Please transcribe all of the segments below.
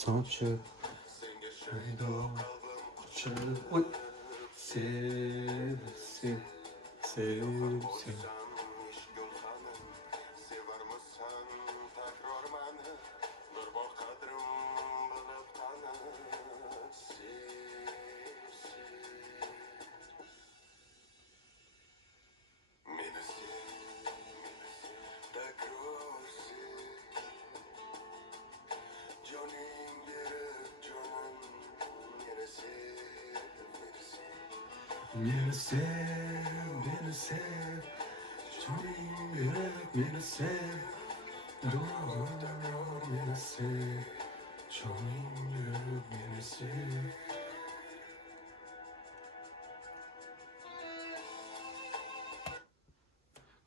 sochib oy sev sev sev sev Beni sev, beni sev, canım yürek beni sev, doğru beni sev, canım yürek beni sev.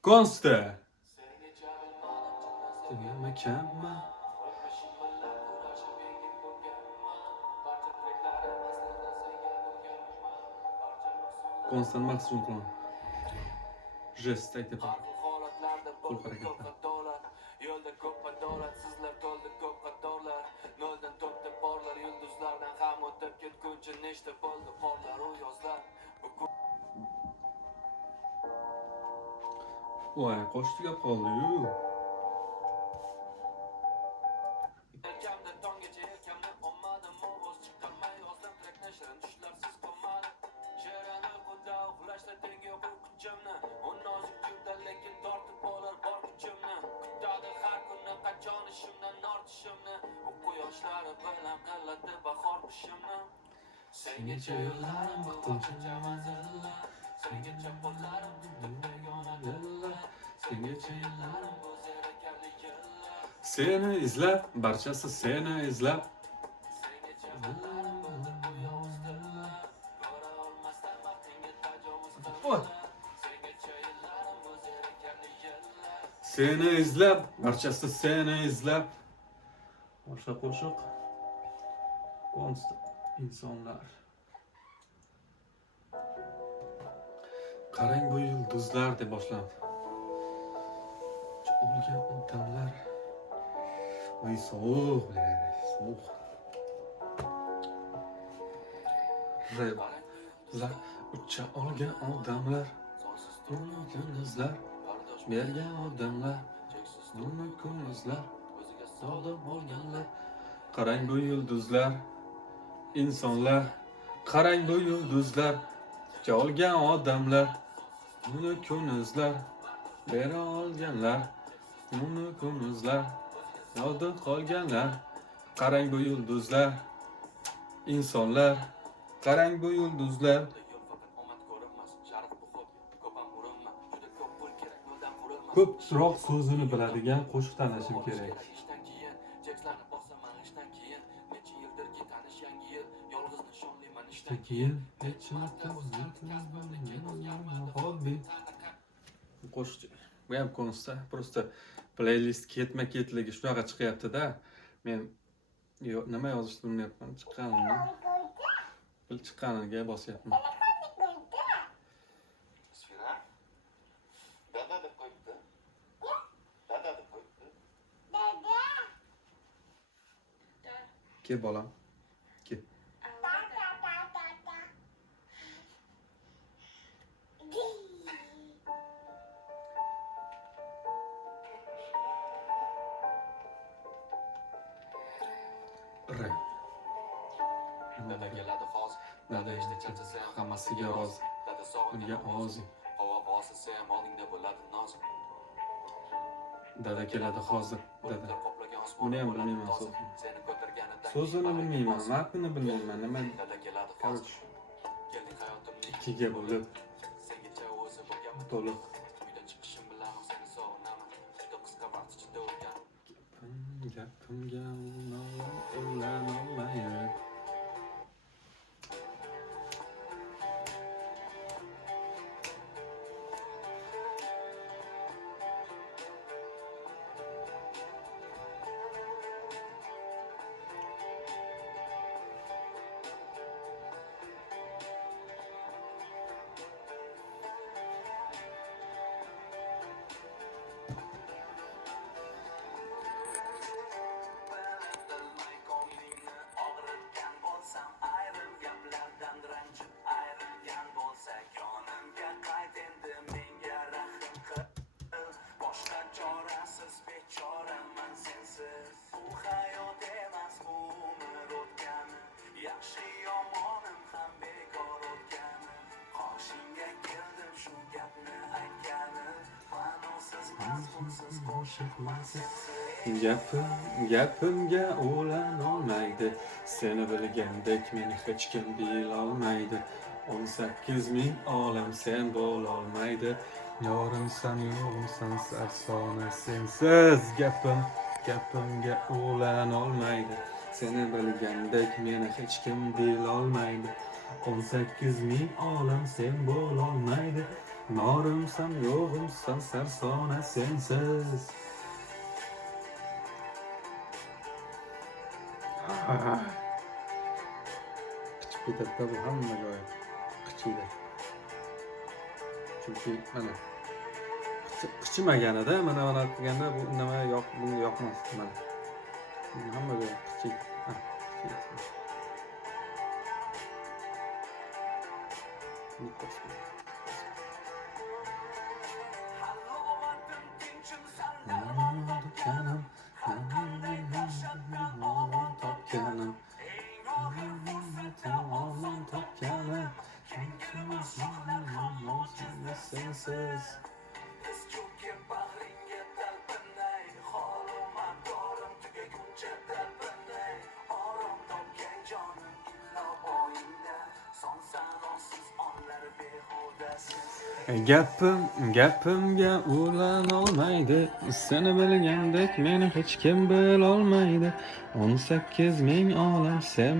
Konste. Mükemmel. Konstant maksimum kılan. Jest aytib. Qo'l harakatlar. Yo'lda ko'p adolat, sizlar to'ldi ko'p xatolar. Noldan to'xtab borlar, yulduzlardan ham o'tib ketguncha nechta bo'ldi qorlar u yozlar. Voy, qo'shdi gap qoldi-yu. Yelkamda tongacha yelkamni olmadim, ovoz chiqarmay yozdim trekni shirin tushlarsiz qolmadi. Sherani xudo uxlashda tengi yo'q kuchimni, u nozik juda lekin tortib olar bor kuchimni. Kutadi har kuni qachon ishimdan ortishimni, u quyoshlari bilan qiladi bahor qishimni. Sengacha yo'llarim vaqtincha manzillar, sengacha qo'llarim begona dillar, sengacha yo'llarim o'zarakarli yillar. Seni izlab, barchasi seni izlab. Seni izlab, barchasi seni izlab. Boshqa qo'shiq. Konst insonlar. Qarang bu yulduzlar deb boshlandi. Olgan odamlar. Voy sovuq, sovuq. Raylar ucha olgan odamlar. Uni kunizlar. Bergan odamlar. Uni kunizlar. Sog'da bo'lganlar. Qarang bu yulduzlar. İnsanlar. Qarang bu yulduzlar. Ucha olgan odamlar. Uni kunizlar. Bera olganlar. Uni kunizlar. Yodda qolganlar. Qarang bu yulduzlar. İnsanlar. Qarang bu yulduzlar. Ko'proq so'zini biladigan qo'shiq tanlashim kerak. Qo'shiq bu ham konsta, просто playlist ketma-ketligi shunaqa chiqyapti-da. Men nima yozishni bilmayapman. Chiqqaniga bosyapman. Ke bolam. Ke. Ray. Dada keladi hozir. Dada ishda charchasa ham hammasiga rozi. Dada sog'inga ovozi. Havo vosisi ham oldingda bo'ladi noz. Dada keladi hozir. Dada. Uni ham bilmayman so'zni. Seni ko'targanida. So'zini bilmayman, matnini bilmayman. Nima? Dada keladi hozir. Kelding hayotimni ikkiga bo'lib. Sengacha o'zi bo'lgan to'liq. Uydan chiqishim bilan seni sog'inaman. Juda qisqa vaqt ichida o'tgan. Gapimga olmayman. Gapimga ulanolmaydi. Seni bilgandek meni hech kim bilolmaydi. 18,000 olam sen bo'lolmaydi. Yorimsan, yo'g'imsan, sarsona sensiz. Gapimga ulanolmaydi. Seni bilgandek meni hech kim bilolmaydi. 18,000 olam sen bo'lolmaydi. Norimsan, yo'g'imsan, sarsona sensiz. Qichib ketadi bu hammaga oid. Qichiydi. Chunki mana qichimaganida mana bunaqa qilganda bu nima bunga yoqmas mana. Hammaga qichiydi. Sensiz. Gapimga ulanolmaydi. Seni bilgandek meni hech kim bilolmaydi. 18,000 olam sen